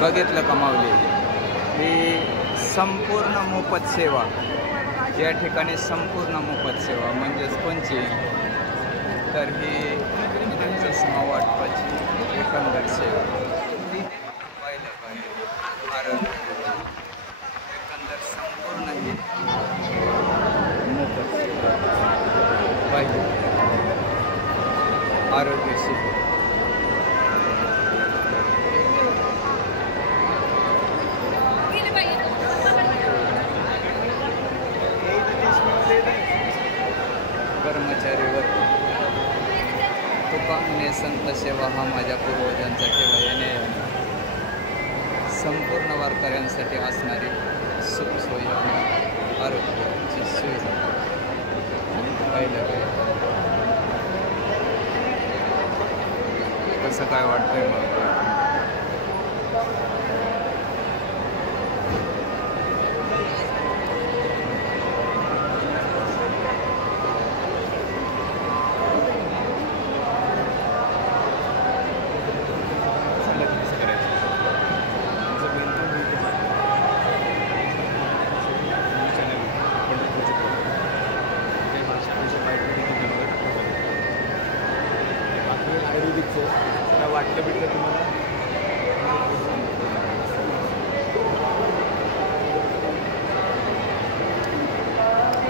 बघितलं का माऊली, ही संपूर्ण मोफत सेवा या ठिकाणी, संपूर्ण मोफत सेवा म्हणजेच कोणची, तर ही चष्मा वाटपाची एकंदर सेवा पाहिलं पाहिजे. आरोग्य एकंदर संपूर्ण ही मोफत सेवा पाहिजे. आरोग्य सेवा कर्मचारी वर्ग तुका म्हणे संत सेवा हा माझ्या पूर्वजांचा ठेवा. याने संपूर्ण वारकऱ्यांसाठी असणारी सुखसोयी आरोग्याची सुविधा पाहिलं काय, कसं काय वाटतंय मग. वाटलं भेटलं तुम्हाला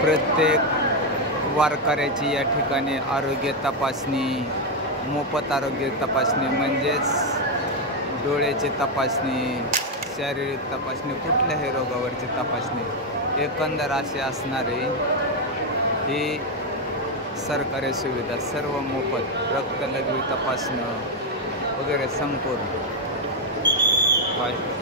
प्रत्येक वारकऱ्याची या ठिकाणी आरोग्य तपासणी, मोफत आरोग्य तपासणी म्हणजेच डोळ्याची तपासणी, शारीरिक तपासणी, कुठल्याही रोगावरची तपासणी एकंदर असे असणारे ही सरकारी सुविधा, सर्व मोफत, रक्तलघवी तपासणं वगैरे संपूर्ण पाहिजे.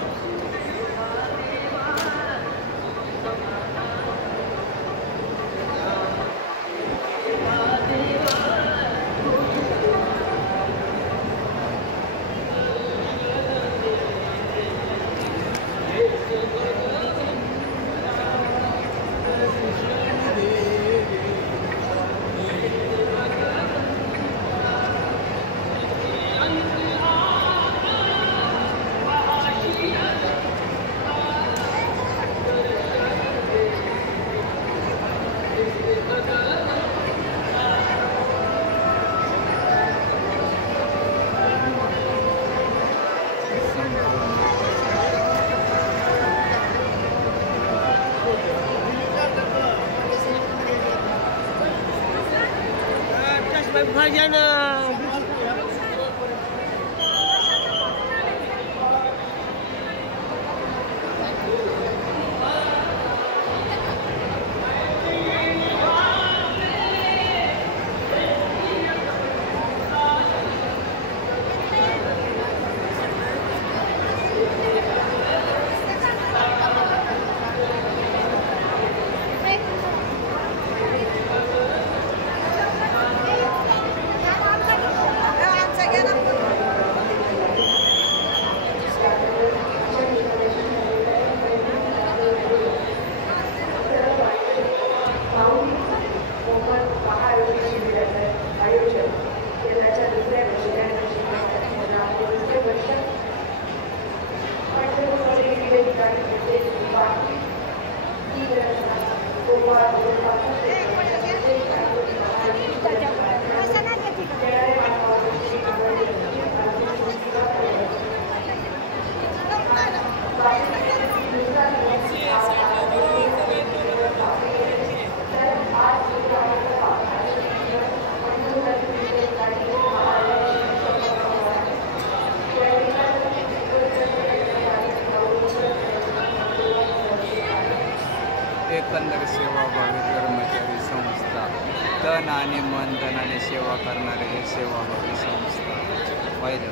एकंदर सेवाभावी कर्मचारी संस्था, तन आणि मन धनाने सेवा करणारे हे सेवाभावी संस्था पाहिजे.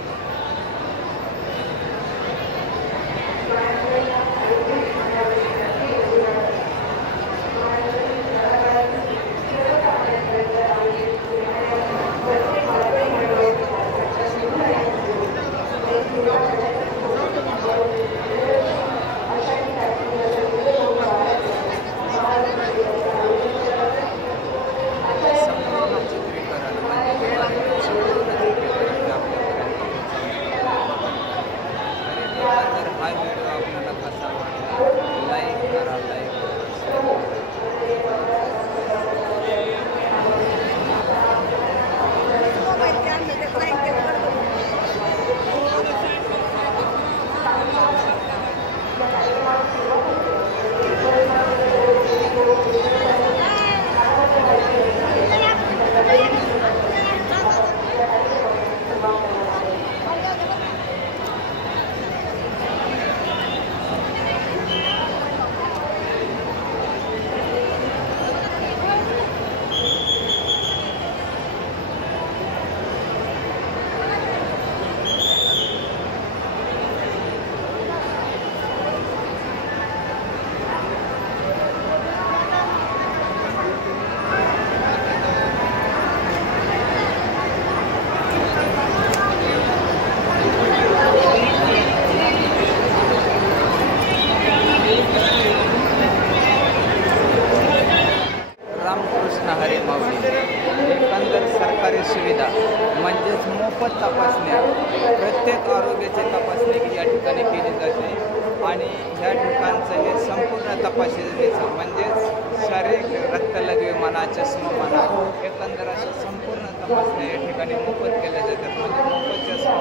प्रत्येक आरोग्याची तपासणी या ठिकाणी केली जाते आणि ह्या ठिकाणचं हे संपूर्ण तपासणीचं म्हणजेच शारीरिक रक्तलघवी म्हणा, चष्मा म्हणा, एकंदर अशा संपूर्ण तपासण्या या ठिकाणी मोफत केल्या जातात. म्हणजे मोफत चष्मा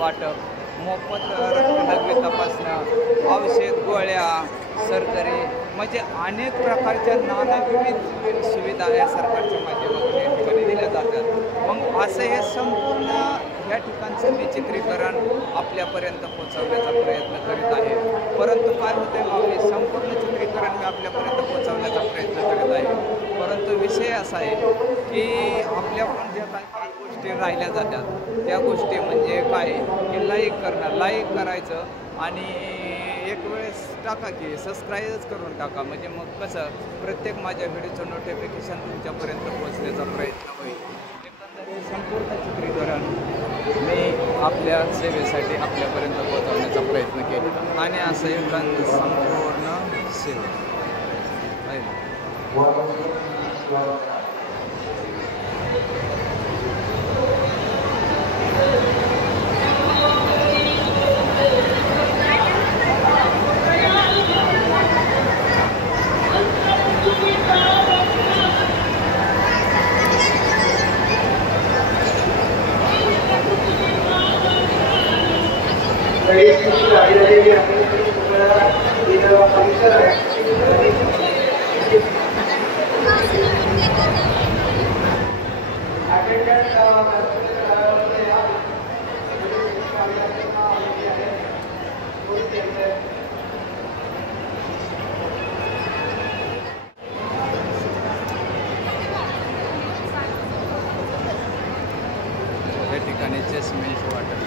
वाटप, मोफत रक्तलघवी तपासणं, औषध, गोळ्या, सर्जरी, म्हणजे अनेक प्रकारच्या नाना विविध सुविधा या सरकारच्या माध्यमातून या ठिकाणी दिल्या जातात. मग असं हे संपूर्ण या ठिकाणचं मी चित्रीकरण आपल्यापर्यंत पोहोचवण्याचा प्रयत्न करीत आहे. परंतु काय होते माऊली, संपूर्ण चित्रीकरण मी आपल्यापर्यंत पोहोचवण्याचा प्रयत्न करीत आहे. परंतु विषय असा आहे की आपल्याकडून ज्या काही गोष्टी राहिल्या जातात त्या गोष्टी म्हणजे काय की लाईक करायचं आणि एक वेळेस टाका की सबस्क्राईबच करून टाका. म्हणजे मग कसं प्रत्येक माझ्या व्हिडिओचं नोटिफिकेशन तुमच्यापर्यंत पोहोचण्याचा प्रयत्न होईल. एकंदर हे संपूर्ण चित्रीकरण मी आपल्या सेवेसाठी आपल्यापर्यंत पोहोचवण्याचा प्रयत्न केला आणि असं एकंदर संपूर्ण सेवा या ठिकाणी चष्म्याची वाटप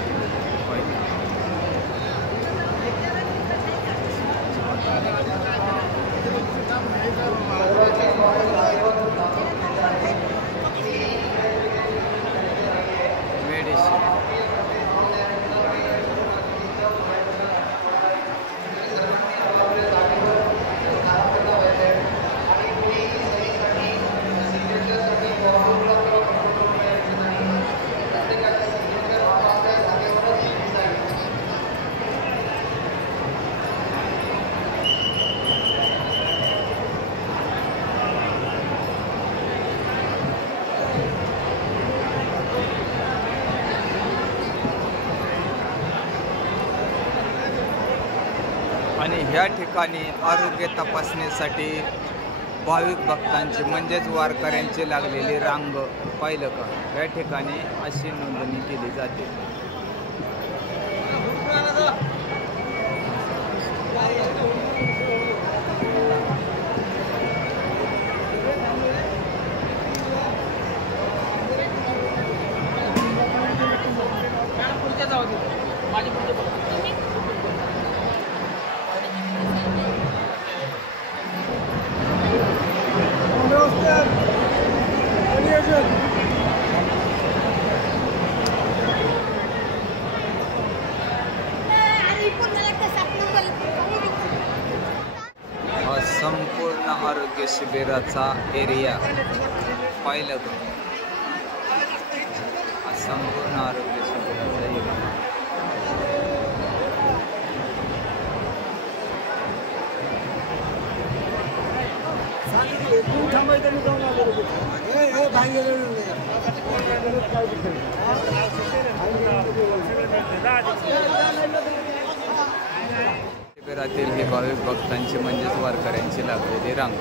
मेडिसिन आणि ह्या ठिकाणी आरोग्य तपासणीसाठी भाविक भक्तांची म्हणजेच वारकऱ्यांची लागलेली रांग पाहिलं का. या ठिकाणी अशी नोंदणी केली जाते. संपूर्ण आरोग्य शिबिराचा एरिया पाहिलं का. संपूर्ण आरोग्य शिबिराचा एरिया शिबिरातील ही भाविक भक्तांची म्हणजेच वारकऱ्यांची लागलेली रांग.